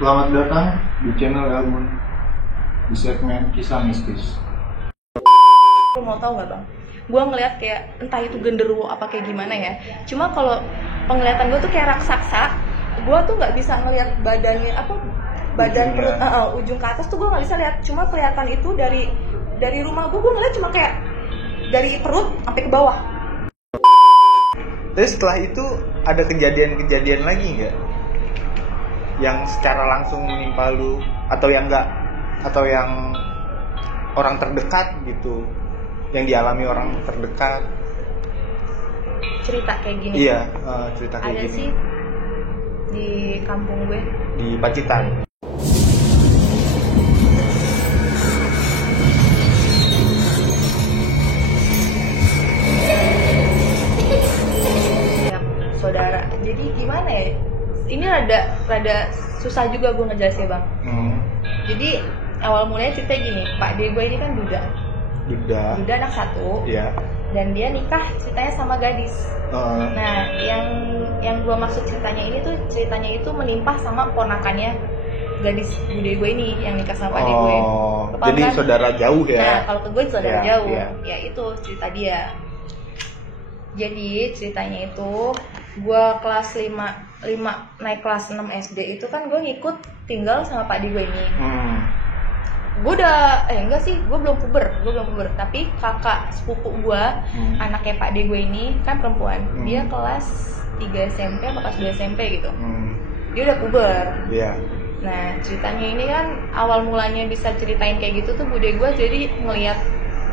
Selamat datang di channel Elmun di segmen kisah mistis. Lo mau tahu nggak bang? Gue ngeliat kayak entah itu genderuwo apa kayak gimana ya. Cuma kalau penglihatan gue tuh kayak raksasa. Gue tuh nggak bisa ngeliat badannya apa badan perut ujung ke atas tuh gue nggak bisa lihat. Cuma kelihatan itu dari rumah gue ngeliat cuma kayak dari perut sampai ke bawah. Terus setelah itu ada kejadian-kejadian lagi nggak? Yang secara langsung menimpa lu atau yang enggak, atau yang orang terdekat gitu, yang dialami orang terdekat? Cerita kayak gini. Iya, cerita kayak ada gini. sih di kampung gue. Di Pacitan. Ya, saudara. Jadi gimana ya? Ini rada susah juga gue ngejelasin bang. Jadi awal mulanya cerita gini, Pak D gue ini kan duda anak satu, Iya. dan dia nikah ceritanya sama gadis. Nah, yang gue maksud ceritanya itu menimpa sama ponakannya gadis bude gue ini yang nikah sama Pak D gue. Jadi Kan? saudara jauh ya? Nah, kalau ke gue saudara Iya, jauh, iya. ya itu cerita dia. Jadi ceritanya itu gue kelas 5 naik kelas 6 SD itu kan gue ngikut tinggal sama Pak D gue ini. Gue udah gue belum puber, tapi kakak sepupu gue, anaknya Pak D gue ini kan perempuan. Dia kelas 3 SMP atau kelas 2 SMP gitu. Dia udah puber. Iya. Nah, ceritanya ini kan awal mulanya bisa ceritain kayak gitu tuh bude gue jadi ngelihat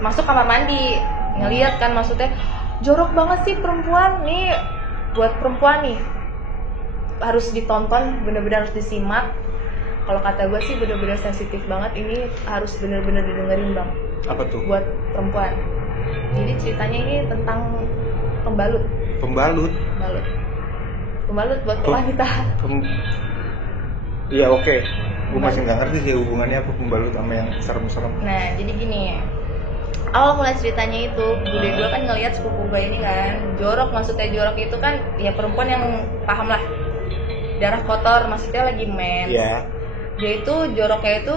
masuk kamar mandi, ngelihat kan maksudnya jorok banget sih perempuan nih, buat perempuan nih harus ditonton, bener-bener harus disimak. Kalau kata gue sih bener-bener sensitif banget, ini harus bener-bener didengerin bang. Apa tuh? Buat perempuan. Jadi ceritanya ini tentang pembalut buat wanita. Iya, oke. Gue masih nggak ngerti sih hubungannya apa pembalut sama yang serem-serem. Nah, jadi gini, awal mulai ceritanya itu bude gue kan ngelihat sepupu gue ini kan jorok, maksudnya jorok itu kan ya perempuan yang paham lah, darah kotor maksudnya lagi mens. Iya. Dia itu joroknya itu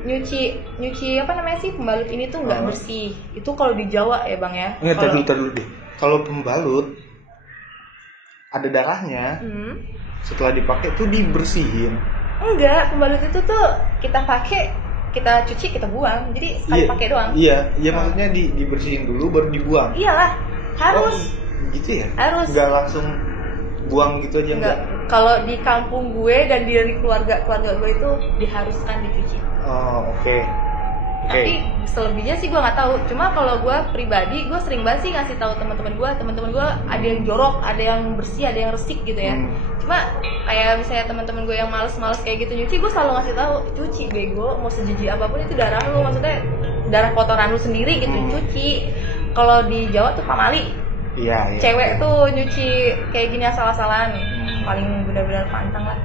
nyuci apa namanya sih, pembalut ini tuh nggak bersih. Itu kalau di Jawa ya bang ya. Nggak, dulu deh. Kalau pembalut ada darahnya, setelah dipakai tuh dibersihin. Enggak, pembalut itu tuh kita pakai, kita cuci, kita buang. Jadi sekali pakai doang. Iya, maksudnya dibersihin dulu baru dibuang. Iyalah, harus. Gitu ya? Harus. Nggak langsung buang gitu aja enggak? Kalau di kampung gue dan dari keluarga gue itu diharuskan dicuci. Oke. Tapi selebihnya sih gue nggak tahu. Cuma kalau gue pribadi, gue sering banget sih ngasih tahu teman-teman gue ada yang jorok, ada yang bersih, ada yang resik gitu ya. Cuma kayak misalnya teman-teman gue yang males kayak gitu nyuci, gue selalu ngasih tahu, cuci bego, mau sejijik apapun itu darah lu, maksudnya darah kotoran lu sendiri gitu, cuci. Kalau di Jawa tuh pamali. Iya. Cewek tuh nyuci kayak gini asal-asalan, paling benar-benar pantang lah.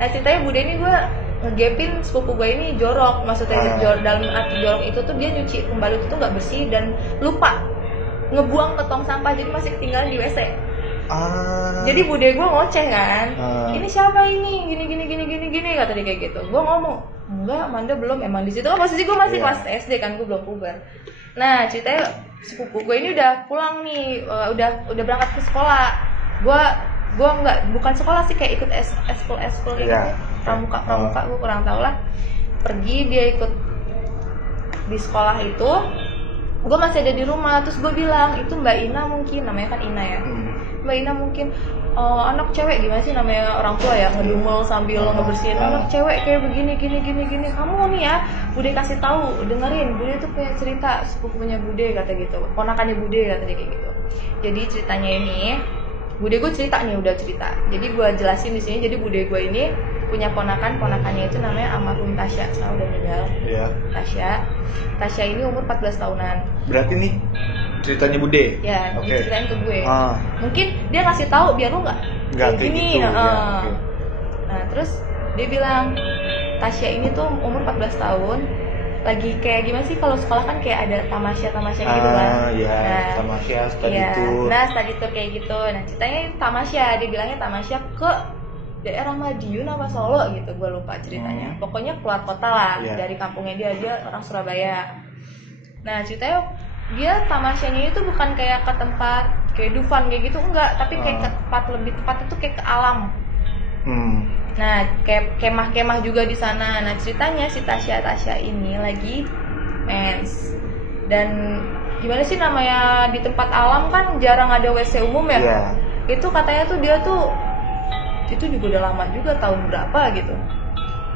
Nah ceritanya bude ini gue ngegepin sepupu gue ini jorok, maksudnya dalam arti jorok itu tuh dia nyuci pembalut itu nggak bersih dan lupa ngebuang ke tong sampah, jadi masih ketinggalan di WC. Jadi bude gue ngoceh kan, ini siapa ini, gini kata dia kayak gitu. Gue ngomong enggak, Manda belum, emang di situ kan posisi gue masih kelas SD kan, gue belum puber. Nah ceritanya sepupu gue ini udah pulang nih, udah berangkat ke sekolah. Gue bukan sekolah sih, kayak ikut eskul gitu, pramuka gue kurang tahu lah. Pergi dia ikut di sekolah itu, gue masih ada di rumah. Terus gue bilang itu Mbak Ina mungkin, namanya kan Ina ya. Mbak Ina mungkin anak cewek gimana sih namanya orang tua ya, ngedumel sambil ngebersihin, anak cewek kayak begini gini. Kamu nih ya, bude kasih tahu, dengerin, bude tuh punya cerita sepupunya bude kata gitu, ponakannya bude kata dia kayak gitu. Jadi ceritanya ini bude gue udah cerita. Jadi gue jelasin di sini. Jadi bude gue ini punya ponakannya itu namanya almarhum Tasya, sekarang udah meninggal. Iya. Tasya ini umur 14 tahunan. Berarti nih ceritanya bude. Ya, diceritain ke gue. Mungkin dia ngasih tahu biar lu nggak kayak gini. Gitu. Nah, terus dia bilang Tasya ini tuh umur 14 tahun. Lagi kayak gimana sih kalau sekolah kan kayak ada tamasya gitu kan. Tamasya, study tour. Nah, study tour kayak gitu. Nah, ceritanya tamasya, dia bilangnya tamasya ke daerah Madiun apa Solo gitu, gue lupa ceritanya. Pokoknya keluar kota lah, dari kampungnya dia orang Surabaya. Nah ceritanya dia tamasyanya itu bukan kayak ke tempat kayak Dufan kayak gitu, enggak, tapi kayak ke tempat lebih tepat itu kayak ke alam. Nah kayak kemah-kemah juga di sana. Nah ceritanya si Tasya ini lagi mens, dan gimana sih namanya di tempat alam kan jarang ada WC umum ya. Itu katanya tuh dia tuh itu juga udah lama juga, tahun berapa gitu,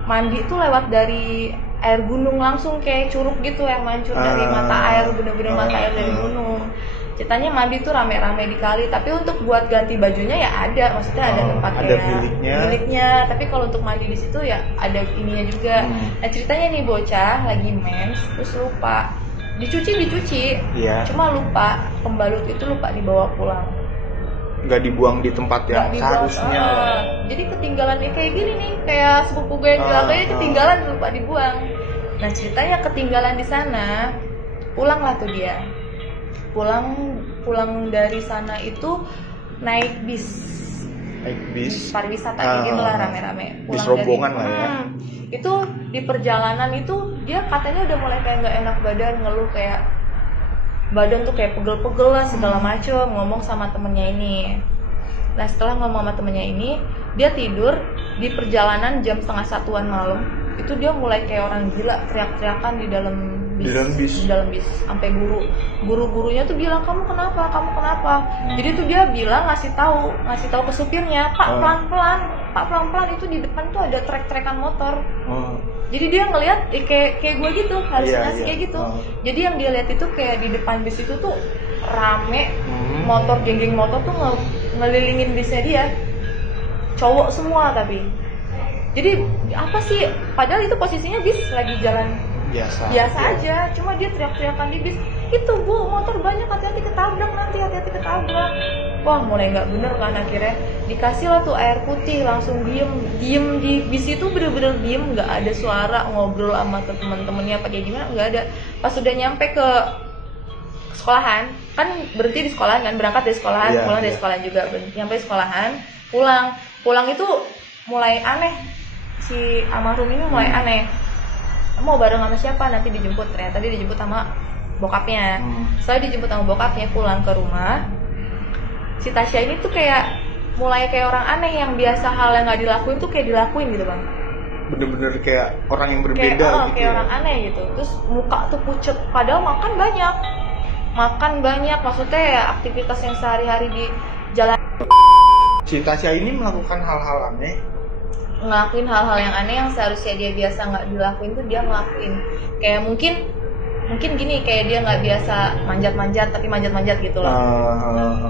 mandi tuh lewat dari air gunung langsung kayak curug gitu yang mancur dari mata air, bener-bener mata air dari gunung. Ceritanya mandi tuh rame-rame di kali, tapi untuk buat ganti bajunya ya ada, maksudnya ada tempat ada biliknya, tapi kalau untuk mandi di situ ya ada ininya juga. Nah ceritanya nih bocah lagi mens terus lupa dicuci, cuma lupa pembalut itu lupa dibawa pulang, nggak dibuang di tempat yang seharusnya. Jadi ketinggalan kayak gini nih, kayak sepupu gue yang jelaganya ketinggalan lupa dibuang. Nah ceritanya ketinggalan di sana, pulanglah tuh dia. Pulang dari sana itu naik bis pariwisata kayak gitu lah, rame-rame. Bis rombongan lah ya. Itu di perjalanan itu dia katanya udah mulai kayak nggak enak badan, ngeluh kayak badan tuh kayak pegel-pegel lah segala macem, ngomong sama temennya ini. Nah setelah ngomong sama temennya ini, dia tidur di perjalanan jam 12:30 malam. Itu dia mulai kayak orang gila, teriak-teriakan di dalam bis sampai guru-gurunya tuh bilang kamu kenapa. Jadi tuh dia bilang ngasih tahu ke supirnya, Pak pelan-pelan itu di depan tuh ada trek-trekan motor. Jadi dia ngelihat kayak gue gitu, halusinasi kayak gitu. Jadi yang dia lihat itu kayak di depan bis itu tuh rame, motor, geng-geng motor tuh ngelilingin bisnya dia, cowok semua tapi. Jadi apa sih? Padahal itu posisinya bis lagi jalan biasa aja, cuma dia teriak-teriakan di bis, itu bu motor banyak, hati-hati ketabrak nanti, hati-hati ketabrak. Wah mulai nggak bener kan, akhirnya dikasih lah tuh air putih, langsung diem di bis itu, bener-bener diem, nggak ada suara, ngobrol sama temen-temennya apa kayak gimana, nggak ada. Pas sudah nyampe ke sekolahan, kan berhenti di sekolahan kan, berangkat dari sekolahan, pulang dari sekolahan juga, nyampe sekolahan, pulang itu mulai aneh, si almarhum ini mulai aneh. Mau bareng sama siapa, nanti dijemput, ternyata dia dijemput sama bokapnya. Setelah dijemput sama bokapnya pulang ke rumah, si Tasya ini tuh kayak mulai kayak orang aneh, yang biasa hal yang nggak dilakuin tuh kayak dilakuin gitu bang. Bener-bener kayak orang yang berbeda kayak, gitu kayak orang aneh gitu. Terus muka tuh pucet, padahal makan banyak, maksudnya ya aktivitas yang sehari-hari di jalan. Si Tasya ini melakukan hal-hal aneh, ngelakuin hal-hal yang aneh yang seharusnya dia biasa nggak dilakuin tuh dia ngelakuin. Kayak mungkin gini, kayak dia nggak biasa manjat-manjat tapi manjat-manjat gitu loh.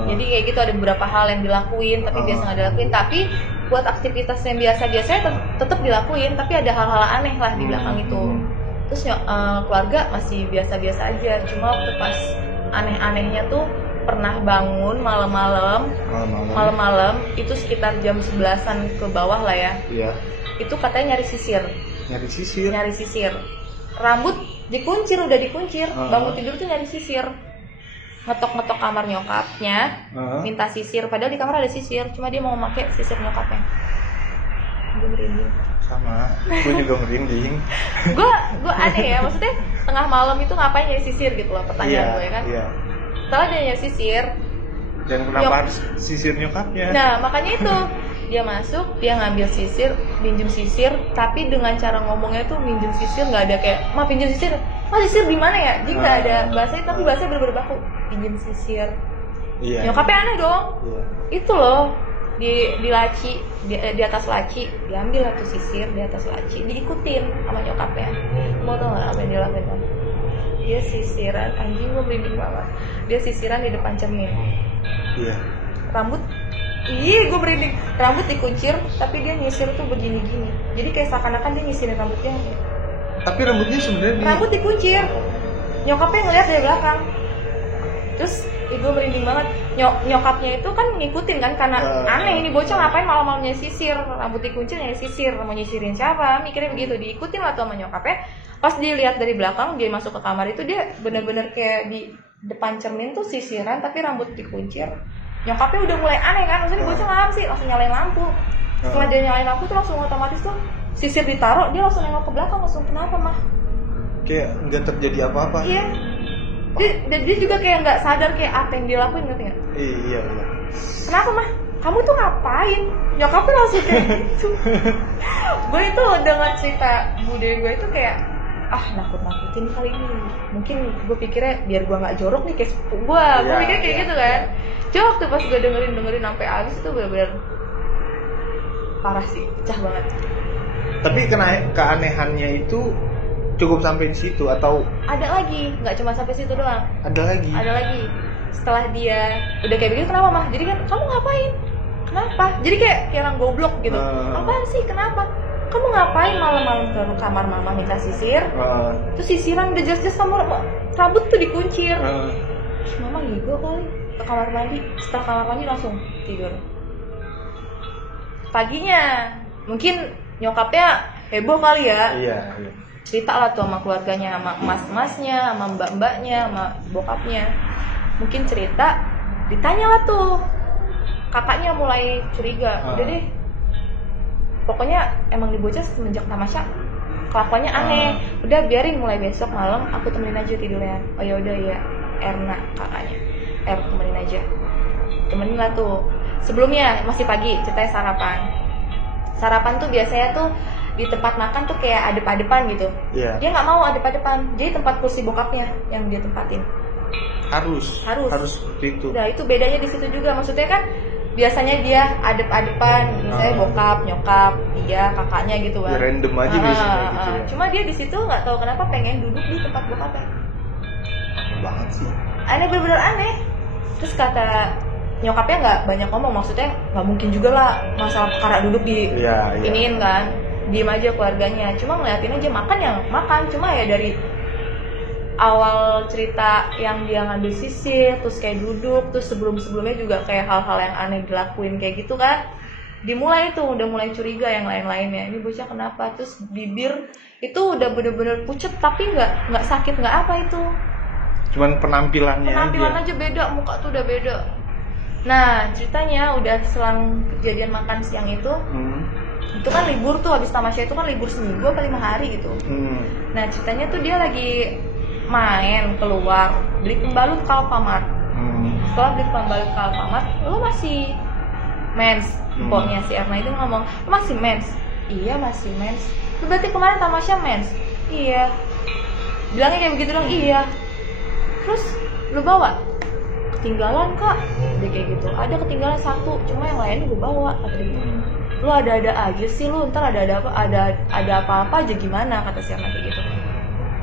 Jadi kayak gitu ada beberapa hal yang dilakuin tapi biasa nggak dilakuin, tapi buat aktivitas yang biasa-biasanya tetap dilakuin, tapi ada hal-hal aneh lah di belakang itu. Terus keluarga masih biasa-biasa aja, cuma waktu pas aneh-anehnya tuh pernah bangun malam-malam itu sekitar jam 11-an ke bawah lah ya. Itu katanya nyari sisir, rambut udah dikuncir, bangun tidur tuh nyari sisir, ngetok kamar nyokapnya, minta sisir, padahal di kamar ada sisir, cuma dia mau pakai sisir nyokapnya. Gue merinding. Sama, gue juga merinding. gue aneh ya, maksudnya tengah malam itu ngapain nyari sisir gitu loh, pertanyaan gue ya kan. Setelah dia nyari sisir, dan kenapa harus sisir nyokapnya? Nah makanya itu dia masuk, dia ngambil sisir, pinjem sisir, tapi dengan cara ngomongnya tuh minjem sisir nggak ada kayak, ma pinjem sisir, sisir di mana ya? Jadi nggak ada bahasanya, tapi bahasanya bener-bener baku, pinjem sisir. Nyokapnya aneh dong. Itu loh di laci, di atas laci, diambil tuh sisir di atas laci, diikutin sama nyokapnya. Mau tau nggak apa yang dia lakukan? Dia sisiran, anjing gue merinding banget. Dia sisiran di depan cermin. Rambut, gue merinding. Rambut dikuncir, tapi dia nyisir tuh begini-gini. Jadi kayak seakan-akan dia nyisirin rambutnya. Tapi rambutnya sebenarnya rambut dikuncir. Nyokapnya ngeliat dari belakang. Terus gue merinding banget. Nyokapnya itu kan ngikutin kan, karena aneh ini bocah ngapain malam-malam nyisir, rambut dikuncir nyisir, mau nyisirin siapa, mikirnya begitu. Diikutin lah tuh sama nyokapnya. Pas dia lihat dari belakang, dia masuk ke kamar itu, dia bener-bener kayak di depan cermin tuh sisiran tapi rambut dikuncir. Nyokapnya udah mulai aneh kan, maksudnya bocah ngapa sih, langsung nyalain lampu. Setelah dia nyalain lampu tuh langsung otomatis tuh sisir ditaruh, dia langsung nengok ke belakang, langsung kenapa mah? Kayak nggak terjadi apa-apa. Iya. Dia juga kayak nggak sadar kayak apa yang dia lakuin, ngerti nggak? Iya. Kenapa mah? Kamu tuh ngapain? Nyokapnya langsung kayak gitu. Gue itu dengan cerita bude gue itu kayak nakut-nakutin kali ini. Mungkin gue pikirnya biar gue nggak jorok nih kayak sepupu gue. Gue pikirnya kayak gitu kan. Cuma waktu pas gue dengerin sampai habis itu benar-benar parah sih, pecah banget. Tapi keanehannya itu cukup sampai di situ atau ada lagi? Nggak cuma sampai situ doang. Ada lagi. Setelah dia udah kayak begitu, kenapa mah? Jadi kan kamu ngapain? Kenapa? Jadi kayak orang goblok gitu. Apaan sih? Kenapa? Kamu ngapain malam-malam ke kamar mama minta sisir? Terus sisiran udah jelas-jelas kamu rambut tuh dikuncir. Terus mama ngigo kali ke kamar mandi. Setelah kamar mandi langsung tidur. Paginya mungkin nyokapnya heboh kali ya. Iya. Cerita lah tuh sama keluarganya, sama emas-emasnya, sama mbak-mbaknya, sama bokapnya. Mungkin cerita, ditanya lah tuh. Kakaknya mulai curiga. Udah deh, pokoknya emang dibocah semenjak tamasya kelakuannya aneh. Udah biarin, mulai besok malam aku temenin aja tidurnya. Oh ya udah ya, Erna kakaknya. Temenin aja. Temenin lah tuh. Sebelumnya masih pagi, ceritanya sarapan. Sarapan tuh biasanya tuh di tempat makan tuh kayak adep-adepan gitu. Iya. Dia nggak mau adep-adepan. Jadi tempat kursi bokapnya yang dia tempatin. Harus seperti itu. Nah itu bedanya di situ juga. Maksudnya kan biasanya dia adep-adepan, misalnya bokap, nyokap, dia, kakaknya gitu kan. Random aja biasanya gitu ya. Cuma dia di situ nggak tahu kenapa pengen duduk di tempat bokapnya. Aneh banget sih. Aneh, bener-bener aneh. Terus kata nyokapnya nggak banyak ngomong, maksudnya nggak mungkin juga lah masalah perkara duduk di iniin kan. Diem aja keluarganya. Cuma ngeliatin aja makan, cuma ya dari awal cerita yang dia ngambil sisir, terus kayak duduk, terus sebelumnya juga kayak hal-hal yang aneh dilakuin kayak gitu kan. Dimulai tuh, udah mulai curiga yang lain-lainnya. Ini bocah kenapa? Terus bibir itu udah bener-bener pucet, tapi nggak sakit, nggak apa itu. Cuman penampilan aja beda, muka tuh udah beda. Nah ceritanya udah selang kejadian makan siang itu. Itu kan libur tuh, habis tamasya itu kan libur seminggu apa 5 hari gitu. Nah ceritanya tuh dia lagi main keluar beli pembalut ke Alfamart. Setelah beli pembalut ke Alfamart, lo masih mens? Pokoknya si Erna itu ngomong, lo masih mens? Iya masih mens. Lo berarti kemarin tamasya mens? Iya. Bilangnya kayak begitu dong. Iya. Terus lo bawa? Ketinggalan kak. Dia kayak gitu. Ada ketinggalan 1, cuma yang lainnya gue bawa. Kata dia. Lu ada-ada aja sih lu, ntar ada apa-apa aja gimana, kata si Erna kayak gitu.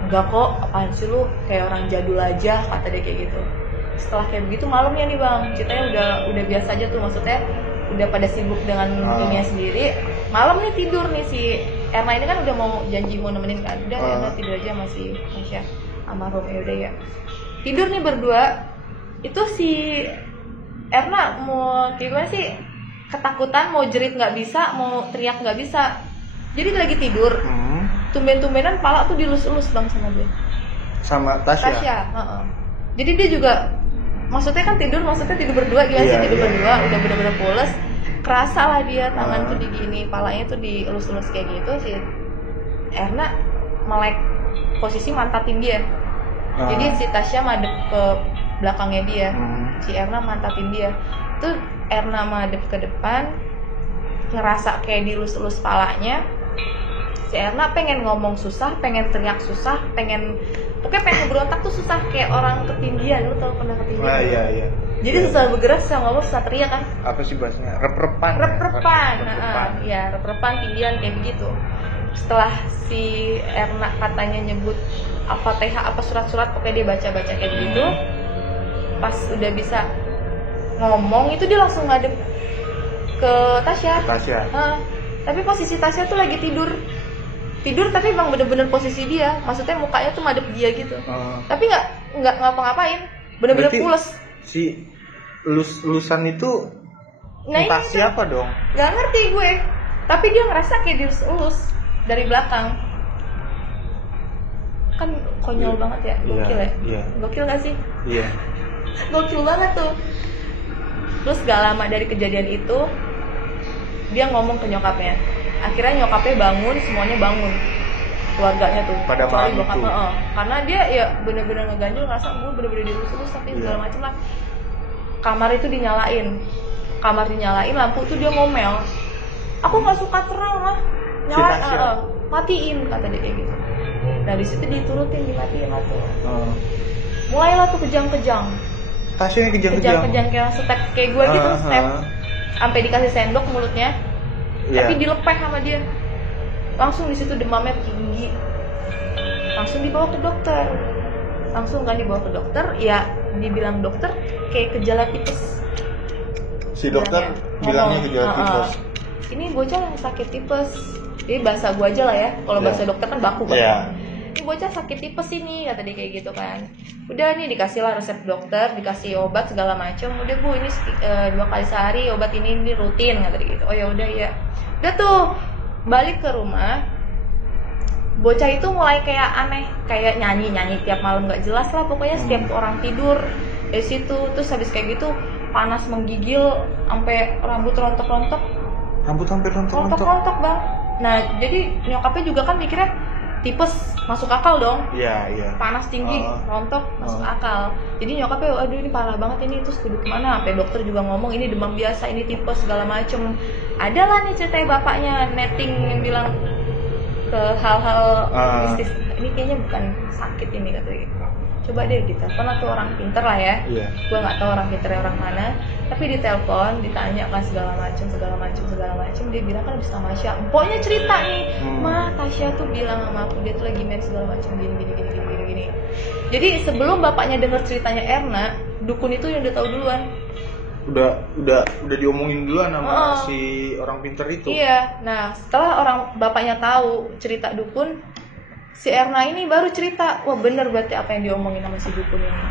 Enggak kok, apaan sih lu, kayak orang jadul aja, kata dia kayak gitu. Setelah kayak begitu malamnya nih bang, ceritanya udah biasa aja tuh, maksudnya udah pada sibuk dengan dirinya sendiri. Malam nih tidur nih si Erna ini kan udah mau janji mau nemenin kan, udah Erna tidur aja masih almarhum ya udah ya. Tidur nih berdua, itu si Erna mau gimana sih? Ketakutan, mau jerit nggak bisa, mau teriak nggak bisa. Jadi lagi tidur, tumben-tumbenan pala tuh dilus-elus bang sama dia. Sama Tasya. Jadi dia juga, maksudnya tidur berdua, gimana sih tidur berdua, udah bener-bener pules. Kerasa lah dia tangan tuh digini, palanya tuh dielus-elus kayak gitu. Si Erna melek posisi mantatin dia. Jadi si Tasya madep ke belakangnya dia, si Erna mantatin dia. Tuh Erna madep ke depan, ngerasa kayak dilus-elus palanya. Si Erna pengen ngomong susah, pengen teriak susah, pokoknya pengen berontak tuh susah, kayak orang ketindihan. Lu tau pernah ketindihan? Iya. Jadi susah bergerak, susah ngomong, susah teriak kan? Apa sih bahasanya? Rep-repan. Rep-repan, tindihan kayak begitu. Setelah si Erna katanya nyebut Al-Fatihah apa surat-surat, pokoknya dia baca-baca kayak begitu. Pas udah bisa ngomong itu dia langsung ngadep ke Tasya. Tapi posisi Tasya tuh lagi tidur tapi bang bener-bener posisi dia, maksudnya mukanya tuh madep dia gitu. Tapi nggak ngapa-ngapain, bener-bener pules. Si lulusan itu entah siapa dong? Nggak ngerti gue, tapi dia ngerasa kayak dilus-elus dari belakang. Kan konyol banget ya, gokil ya? Gokil nggak sih? Iya. Gokil banget tuh. Terus gak lama dari kejadian itu dia ngomong ke nyokapnya. Akhirnya nyokapnya bangun, semuanya bangun, keluarganya tuh pada kecuali malam bokap. itu. Karena dia ya bener-bener ngeganjel, ngerasa gue bener-bener diurus-urus tapi segala macem lah. Kamar itu dinyalain, lampu tuh dia ngomel, aku nggak suka terang lah, matiin kata dia kayak gitu. Nah di situ diturutin, dimatiin lah tuh. Mulailah tuh kejang-kejang. Tasya kejang-kejang kayak step kayak gue gitu, step. Sampai dikasih sendok mulutnya, tapi dilepeh sama dia. Langsung di situ demamnya tinggi. Langsung dibawa ke dokter. Ya dibilang dokter kayak gejala tipes. Si dokter bilangnya gejala tipes. Ini bocah sakit tipes. Jadi bahasa gue aja lah ya. Kalau bahasa dokter kan baku banget. Ini bocah sakit tipes ini, kata dia kayak gitu kan. Udah nih dikasih lah resep dokter, dikasih obat segala macam. Udah bu, ini 2 kali sehari obat ini rutin, kata dia gitu. Oh ya udah ya. Udah tuh balik ke rumah. Bocah itu mulai kayak aneh, kayak nyanyi tiap malam nggak jelas lah. Pokoknya setiap orang tidur dari situ. Terus habis kayak gitu panas menggigil, sampai rambut rontok-rontok. Rontok bang. Nah jadi nyokapnya juga kan mikirnya tipes, masuk akal dong. Iya. Panas tinggi, rontok, masuk akal. Jadi nyokapnya, aduh ini parah banget ini, terus kudu kemana? Sampai dokter juga ngomong ini demam biasa, ini tipes segala macem. Adalah nih ceritanya bapaknya netting yang bilang ke hal-hal mistis. Ini kayaknya bukan sakit ini, katanya. Coba deh ditelepon atau orang pinter lah ya. Gue nggak tahu orang pinternya orang mana. Tapi ditelepon, ditanya kan segala macam. Dia bilang kan bisa Tasya. Empoknya cerita nih, Ma Tasya tuh bilang sama aku dia tuh lagi main segala macam gini. Jadi sebelum bapaknya dengar ceritanya Erna, dukun itu yang udah tahu duluan. Udah diomongin duluan sama si orang pinter itu. Iya. Nah setelah bapaknya tahu cerita dukun, si Erna ini baru cerita, wah bener berarti apa yang diomongin sama si dukun ini.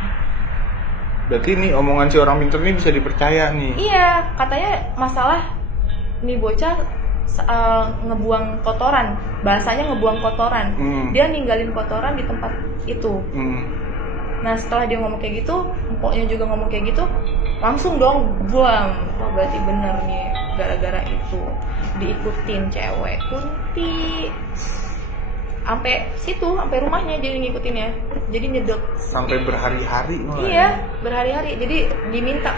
Berarti nih omongan si orang pinter ini bisa dipercaya nih. Iya, katanya masalah nih bocah ngebuang kotoran, bahasanya ngebuang kotoran. Dia ninggalin kotoran di tempat itu. Nah setelah dia ngomong kayak gitu, empoknya juga ngomong kayak gitu, langsung dong buang. Wah berarti bener nih, gara-gara itu diikutin cewek Kunti. Sampai rumahnya jadi ngikutinnya, jadi nyedot sampai berhari-hari. Iya, berhari-hari. Jadi diminta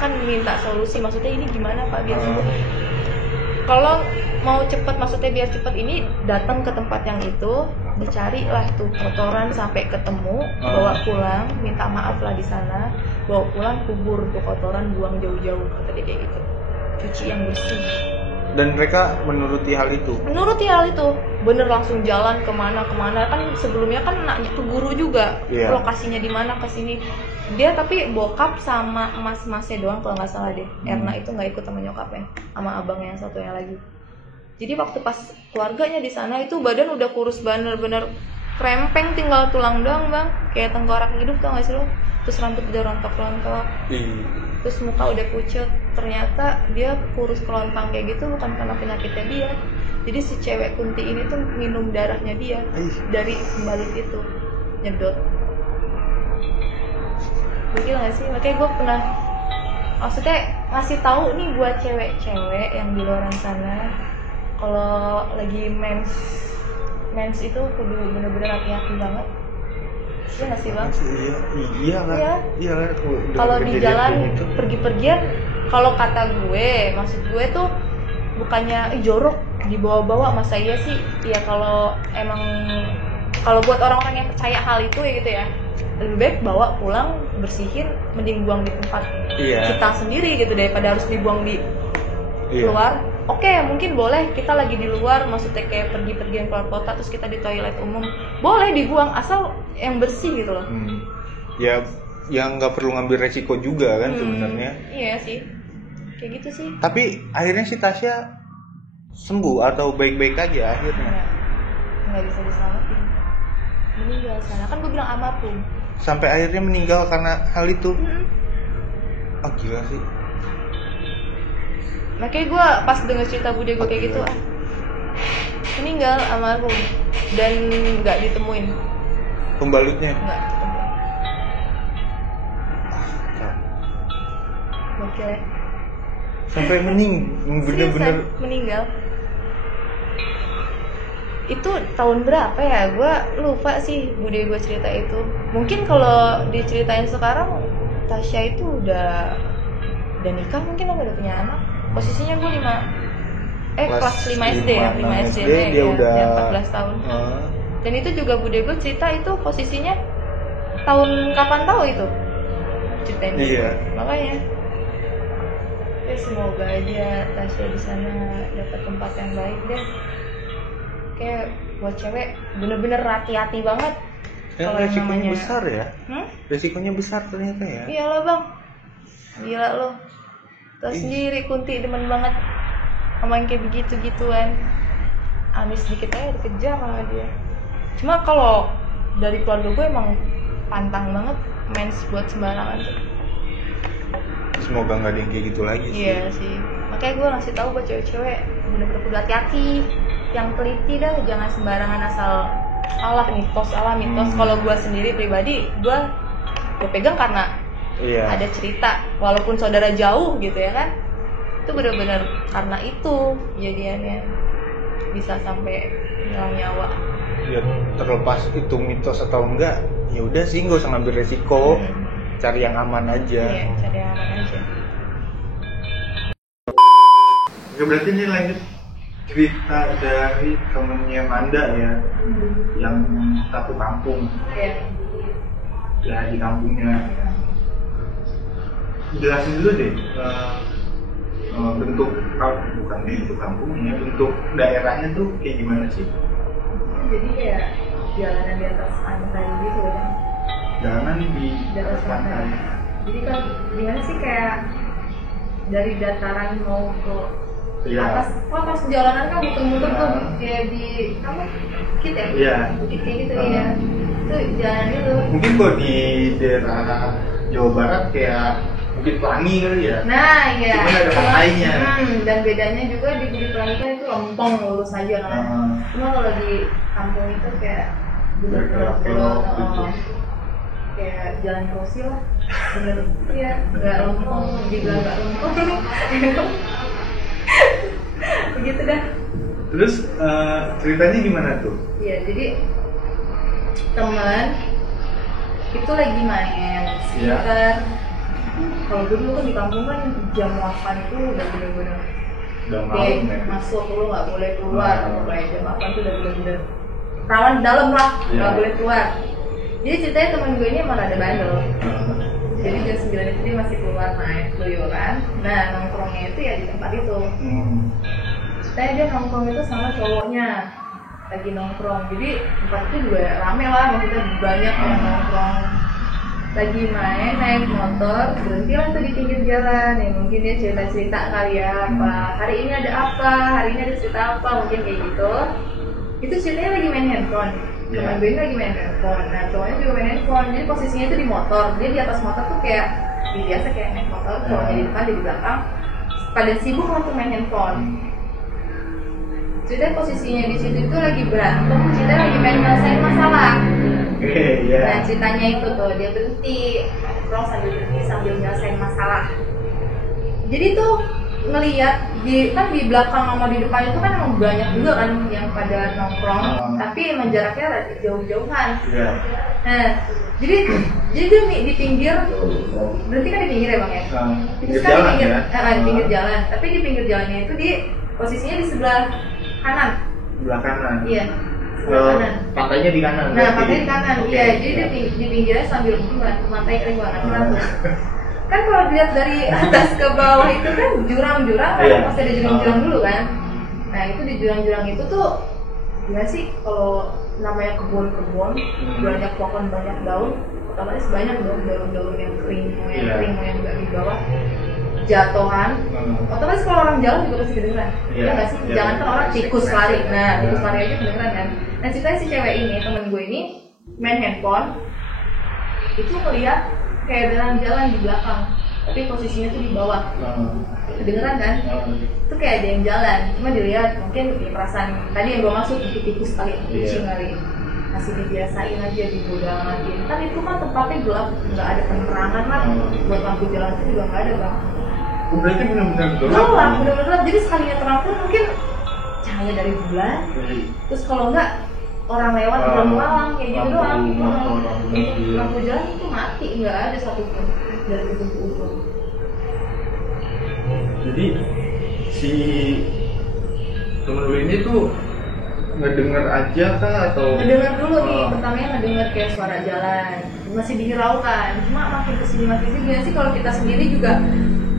solusi, maksudnya ini gimana Pak biar sembuh. Kalau mau cepet, maksudnya biar cepet ini datang ke tempat yang itu, dicari lah tuh kotoran sampai ketemu, bawa pulang, minta maaf lah di sana, bawa pulang, kubur tuh kotoran, buang jauh-jauh, kata dia kayak gitu. Cuci yang bersih. Dan mereka menuruti hal itu. Bener langsung jalan kemana kan sebelumnya kan nanya ke guru juga lokasinya di mana ke sini. Dia tapi bokap sama mas-masnya doang kalau nggak salah deh. Erna itu nggak ikut sama nyokapnya, sama abangnya yang satunya lagi. Jadi waktu pas keluarganya di sana itu badan udah kurus bener-bener krempeng, tinggal tulang doang bang, kayak tengkorak hidup tau nggak sih lo? Terus rambut udah rontok-rontok. Terus muka udah pucet. Ternyata dia kurus kelontang kayak gitu bukan karena penyakitnya dia. Jadi si cewek Kunti ini tuh minum darahnya dia dari pembalut itu, nyedot. Gila gak sih? Makanya gue pernah, maksudnya ngasih tahu nih buat cewek-cewek yang di luar sana, kalau lagi mens itu kudu bener-bener hati-hati banget. Iya nggak sih bang? Iya kan. Kalau di jalan pergi-pergian, kalau kata gue, maksud gue tuh bukannya jorok dibawa-bawa, masa iya sih? Ya kalau buat orang-orang yang percaya hal itu ya gitu ya, lebih baik bawa pulang, bersihin, mending buang di tempat kita sendiri gitu daripada harus dibuang di luar. Oke, mungkin boleh kita lagi di luar, maksudnya kayak pergi-pergian keluar kota terus kita di toilet umum, boleh dibuang asal yang bersih gitu loh. Ya, yang nggak perlu ngambil resiko juga kan sebenarnya. Iya sih, kayak gitu sih. Tapi akhirnya si Tasya sembuh atau baik-baik aja akhirnya? Nggak bisa diselamatin, meninggal sana. Kan gue bilang almarhum. Sampai akhirnya meninggal karena hal itu. Oh gila sih. Makanya gue pas denger cerita bude gue kayak gitu, meninggal almarhum dan nggak ditemuin pembalutnya. Nggak ditemuin. Gokil ya. Sampai bener-bener Seriusan, meninggal. Itu tahun berapa ya? Gue lupa sih bude gue cerita itu. Mungkin kalau diceritain sekarang Tasya itu udah nikah mungkin, udah punya anak. Posisinya gue kelas 5 SD ya, 5 SD dia udah 14 tahun. Dan itu juga bude gue cerita itu posisinya tahun kapan tahu itu ceritain. Iya. Makanya ya semoga aja Tasya di sana dapat tempat yang baik deh. Kayak buat cewek bener-bener hati-hati banget. Kalau resikonya besar ya. Resikonya besar ternyata ya. Iyalah bang, gila lo. Tahu sendiri Kunti demen banget sama yang kayak begitu-gituan. Amis sedikit aja dikejar sama dia. Cuma kalau dari keluarga gue emang pantang banget mens buat sembarangan tuh. Semoga nggak ada yang kayak gitu lagi sih. Iya sih. Makanya gue ngasih tahu buat cewek-cewek bener-bener kudu hati-hati, yang teliti dah, jangan sembarangan asal salah mitos. Kalau gue sendiri pribadi, gue pegang karena ada cerita, walaupun saudara jauh gitu ya kan, itu bener-bener karena itu kejadiannya bisa sampai hilang nyawa. Ya terlepas itu mitos atau enggak, ya udah sih nggak usah ngambil resiko, cari yang aman aja. Iya, cari yang aman aja. Oke, berarti ini lanjut cerita dari temennya Manda ya, yang satu kampung. Ya di kampungnya. Jelasin dulu deh bentuk kampungnya, bentuk daerahnya tuh kayak gimana sih? Jadi kayak jalanan di atas pantai gitu kan. Jalanan di atas pantai. Jadi kan gimana sih, kayak dari dataran mau ke atas, pas jalanan kan muter-muter tuh kayak di apa? Bukit ya? Iya. Bukit kayak gitu ya. Itu jalan itu. Mungkin kok di daerah Jawa Barat kayak Bukit Pelangi kali ya. Nah, iya. Cuma ada pantainya. Dan bedanya juga di Bukit Pelangi kan itu lempeng lurus aja kan. Cuma kalau di kampung itu kayak belok gitu. Kayak jalan krosil lah. Bener, iya, nggak lempeng, juga nggak lempeng. Begitu dah. Terus ceritanya gimana tuh? Iya, jadi teman itu lagi main sekitar kalau dulu kan di kampung kan jam 8 itu udah bener-bener malam ya? masuk, lu nggak boleh keluar. Kayak jam 8 itu udah bener-bener rawan dalam lah, nggak boleh keluar. Jadi ceritanya teman gue ini emang ada bandel. Jadi jam 9 itu dia masih keluar naik keluyuran. Nah, nongkrongnya itu ya di tempat itu. Ceritanya dia nongkrong itu sama cowoknya, lagi nongkrong. Jadi tempat itu juga rame lah, maksudnya banyak yang nongkrong. Lagi main, naik motor, berhenti lah tuh di pinggir jalan. Ya mungkin dia cerita-cerita kali ya, apa hari ini ada apa, hari ini ada cerita apa, mungkin kayak gitu. Itu ceritanya lagi main handphone. Teman gue ini lagi main handphone. Nah, cowoknya juga main handphone. Jadi posisinya itu di motor. Dia di atas motor tuh kayak biasa kayak naik motor, cowoknya di depan, dia di belakang. Pada sibuk untuk main handphone. Ceritanya posisinya di situ itu lagi berantem, ceritanya lagi main nyelesain masalah. Nah, ceritanya itu tuh dia berhenti nongkrong sambil nyelesain masalah. Jadi tuh ngelihat di belakang sama di depan itu kan emang banyak juga kan yang pada nongkrong, tapi emang jaraknya jauh-jauhan. Nah, jadi dia di pinggir, berarti kan di pinggir ya bang ya? Terus kan di pinggir jalan, tapi di pinggir jalannya itu di posisinya di sebelah kanan. Sebelah kanan. Iya. Kanan. Pantainya di kanan. Nah, pantainya di kanan. Iya, jadi di pinggirnya sambil pantai kering banget. Kan kalau dilihat dari atas ke bawah itu kan jurang-jurang kan, pasti ada jurang-jurang dulu kan. Nah, itu di jurang-jurang itu tuh gimana sih, kalau namanya kebun-kebun, banyak pohon, banyak daun, otomatis banyak dong daun-daun yang kering, mau yang nggak di bawah jatuhan. Otomatis kalau orang jalan juga pasti kedengeran. Ya nggak sih? Jangan kan orang tikus lari. Nah, tikus lari aja kedengeran kan. Nah, ceritanya si cewek ini, temen gue ini main handphone, itu ngeliat kayak jalan di belakang, tapi posisinya tuh di bawah. Kedengeran kan? Itu kayak ada yang jalan, cuma dilihat mungkin di perasaan tadi yang gue maksud tikus kali, kucing kali. Masih dibiasain aja, dibodoh-amatin. Kan itu kan tempatnya gelap, nggak ada penerangan lah. Buat lampu jalan itu juga nggak ada bang. Berarti benar-benar gelap, benar-benar gelap. Jadi sekalinya terang pun mungkin cahaya dari bulan. Terus kalau enggak orang lewat jalan malam kayak gitu doang. Lampu jalan itu mati, nggak ada satupun dari itu ke ujung. Jadi si temen lu ini tuh ngedenger aja kah atau? Ngedenger dulu nih, pertamanya ngedenger kayak suara jalan, masih dihiraukan. Cuma makin kesini gimana sih kalau kita sendiri juga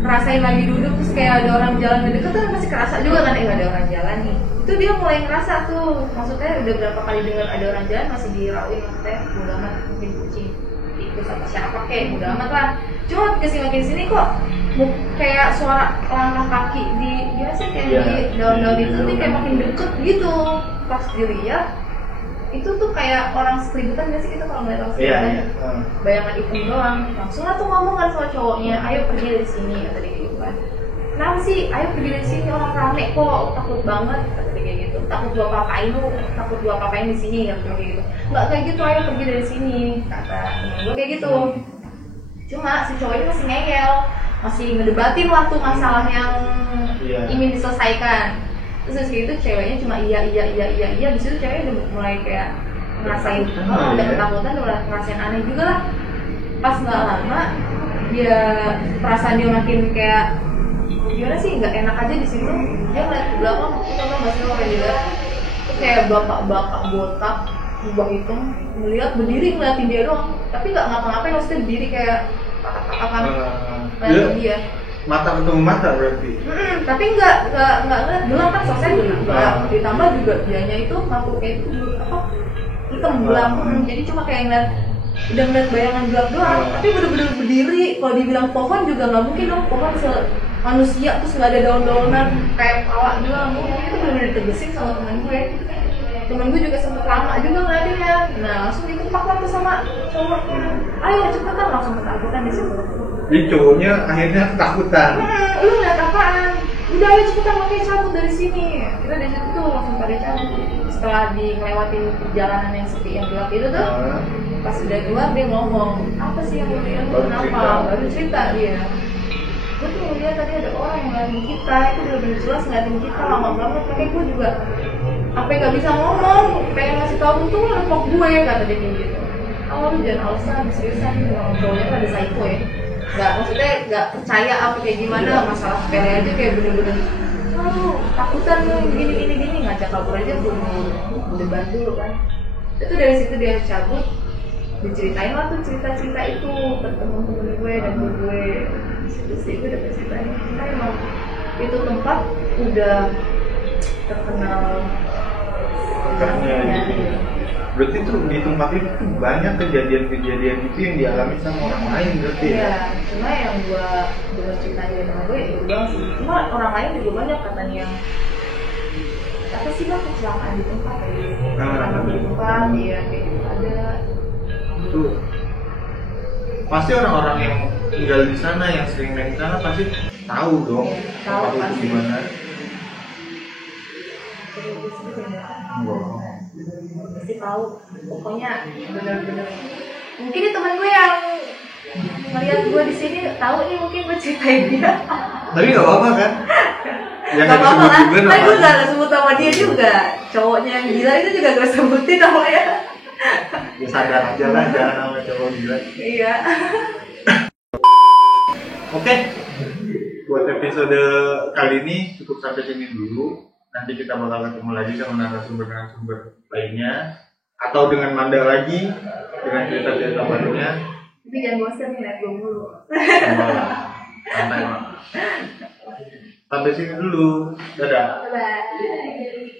ngerasain lagi duduk terus kayak ada orang jalan ngedeket kan masih kerasa juga kan nggak ada orang jalan nih. Itu dia mulai ngerasa tuh, maksudnya udah berapa kali dengar ada orang jalan masih dihirauin, maksudnya udah amat mungkin kucing, tikus atau siapa kayak udah amat lah. Cuma makin sini kok kayak suara langkah kaki di gimana sih kayak di daun-daun itu tuh kayak makin deket gitu. Pas dilihat itu tuh kayak orang sekelibutan gak sih kita kalau ngeliat orang sekelibutan bayangan hitam doang. Langsung lah tuh ngomong kan sama cowoknya, ayo pergi dari sini kata dia gitu kan. Kenapa sih? Ayo pergi dari sini, orang rame kok, takut banget kata dia kayak gitu. Takut gua apa-apain lu, takut gua apa-apain di sini kata dia gitu. Nggak kayak gitu, ayo pergi dari sini kata temen gua kayak gitu. Cuma si cowoknya masih ngeyel, masih ngedebatin waktu masalah yang ingin diselesaikan. Terus gitu ceweknya cuma iya. Di situ ceweknya udah mulai kayak ngerasain, udah ketakutan, udah ngerasain aneh juga lah. Pas nggak lama dia perasaan dia makin kayak gimana sih, nggak enak aja di situ. Dia ngeliat ke belakang, kita nggak masih apa yang dilihat. Itu kayak bapak botak, jubah hitam, berdiri ngeliatin dia doang. Tapi nggak ngapa-ngapain, maksudnya berdiri kayak akan ngeliatin dia. Mata ketemu mata berarti. Tapi nggak gelap kan, sosnya gelap. Ditambah juga dianya itu makhluk kayak itu apa hitam gelap. Jadi cuma kayak udah ngeliat bayangan gelap doang. Tapi bener-bener berdiri. Kalau dibilang pohon juga nggak mungkin dong. Pohon manusia terus nggak ada daun-daunan kayak kepala juga nggak mungkin. Itu bener-bener ditegesin sama temen gue. Temen gue juga sempet lama juga nggak ada ya. Nah langsung ditembak lah tuh sama cowoknya. Ayo cepetan, langsung ketakutan di situ. Jadi cowoknya akhirnya ketakutan. Lu ngeliat apaan? Udah ayo cepetan makanya cabut dari sini. Kita dari situ tuh langsung pada cabut. Setelah ngelewatin perjalanan yang sepi yang gelap itu tuh, pas udah keluar dia ngomong, apa sih yang lu lihat? Kenapa? Baru cerita dia. Gue tuh ngeliat tadi ada orang yang ngeliatin kita, itu bener-bener jelas ngeliatin kita lama banget. Makanya gue juga apa nggak bisa ngomong, pengen ngasih tau tuh nepok gue kata dia kayak gitu. Lu jangan alasan, seriusan cowoknya pada psycho ya. Maksudnya nggak percaya apa kayak gimana, masalah sepele aja kayak bener-bener takutan lu gini ngajak kabur aja udah bantu lu kan. Itu dari situ dia cabut, diceritain lah tuh cerita-cerita itu ke temen-temen gue dan gue. Di situ sih gue dapet ceritanya. Karena emang itu tempat udah terkenal berarti tuh di tempat itu tuh banyak kejadian-kejadian itu yang dialami sama orang lain berarti ya? Iya, cuma yang gua dengar ceritanya sama gue ya itu doang sih. Cuma orang lain juga banyak katanya yang apa sih bang, kecelakaan di tempat di tempat, iya kayak gitu ada. Itu pasti orang-orang yang tinggal di sana, yang sering main di sana pasti tahu dong tempat itu gimana. Pasti tahu, pokoknya bener-bener mungkin nih temen gue yang melihat gue di sini tahu nih, mungkin gue ceritain dia. Tapi nggak apa-apa kan? Nggak apa-apa kan? Tapi gue nggak sebut sama dia juga. Cowoknya yang gila itu juga gue sebutin namanya. Ya sadar aja lah, jangan sama cowok gila. Iya. Oke, buat episode kali ini cukup sampai sini dulu. Nanti kita bakal ketemu lagi sama narasumber lainnya, atau dengan Manda lagi dengan cerita-cerita barunya. Tapi jangan bosan nih lihat gue mulu. Santai. Sampai sini dulu. Dadah. Bye.